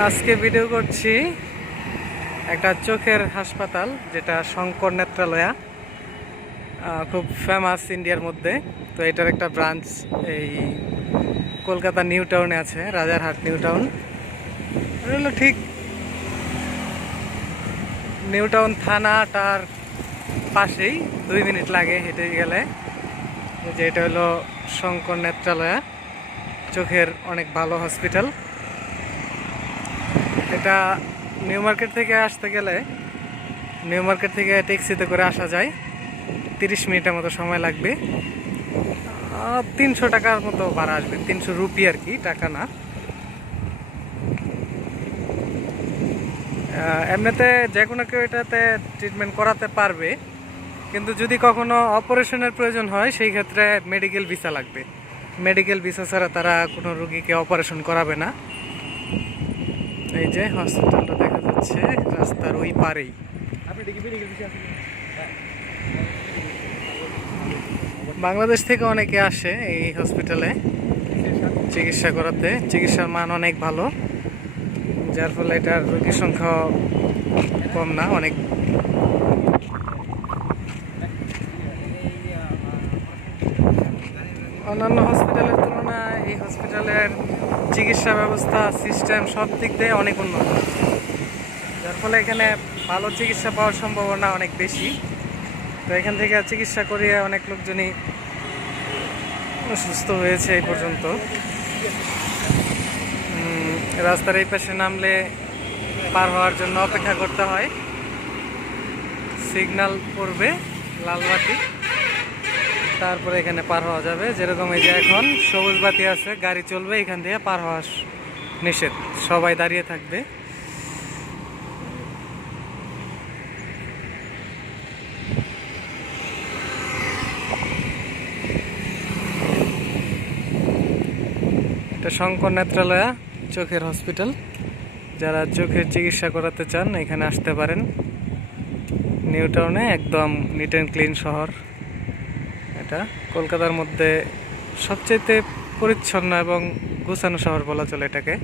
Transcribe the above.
আজকে ভিডিও করছি একটা চোখের হাসপাতাল, যেটা শঙ্কর নেত্রালয়া খুব ফেমাস ইন্ডিয়ার মধ্যে। তো এটার একটা ব্রাঞ্চ এই কলকাতা নিউ টাউনে আছে, রাজারহাট নিউ টাউন হলো ঠিক নিউ টাউন থানাটার পাশেই, দুই মিনিট লাগে হেঁটে গেলে। যে এটা হলো শঙ্কর নেত্রালয়া, চোখের অনেক ভালো হসপিটাল এটা নিউ মার্কেট থেকে আসতে গেলে নিউ মার্কেট থেকে ট্যাক্সিতে করে আসা যায়। তিরিশ মিনিটের মতো সময় লাগবে। তিনশো টাকার মতো ভাড়া আসবে। তিনশো রুপি আর কি, টাকা না। এমনিতে যে কোনো কেউ এটাতে ট্রিটমেন্ট করাতে পারবে। কিন্তু যদি কখনো অপারেশনের প্রয়োজন হয়, সেই ক্ষেত্রে মেডিকেল ভিসা লাগবে। মেডিকেল ভিসা ছাড়া তারা কোনো রুগীকে অপারেশন করাবে না। এই যে হসপিটালটা দেখা যাচ্ছে রাস্তার ওই পারেই। বাংলাদেশ থেকে অনেকে আসে এই হসপিটালে চিকিৎসা করাতে। চিকিৎসার মান অনেক ভালো যার ফলে এটার রোগীর সংখ্যা কম না অনেক অন্যান্য হসপিটালের তুলনায় এই হসপিটালের চিকিৎসা ব্যবস্থা সিস্টেম সব দিক দিয়ে অনেক উন্নত। যার ফলে এখানে ভালো চিকিৎসা পাওয়ার সম্ভাবনা অনেক বেশি। তো এখান থেকে চিকিৎসা করিয়ে অনেক লোকজনই সুস্থ হয়েছে এই পর্যন্ত। রাস্তার এই পাশে নামলে পার হওয়ার জন্য অপেক্ষা করতে হয়। সিগন্যাল পড়বে লালবাতি। তারপরে এখানে পার হওয়া যাবে। যেরকম এই যে এখন সবুজ বাতি আছে, গাড়ি চলবে, এখান দিয়ে পার হওয়া স- নিষেধ। সবাই দাঁড়িয়ে থাকবে। এটা শঙ্কর নেত্রালয়া চোখের হসপিটাল। যারা চোখের চিকিৎসা করাতে চান, এখানে আসতে পারেন। নিউ টাউনে, একদম নিট অ্যান্ড ক্লিন শহর। এটা। কলকাতার মধ্যে সবচেয়ে পরিচ্ছন্ন এবং গুছানো শহর বলা চলে এটাকে।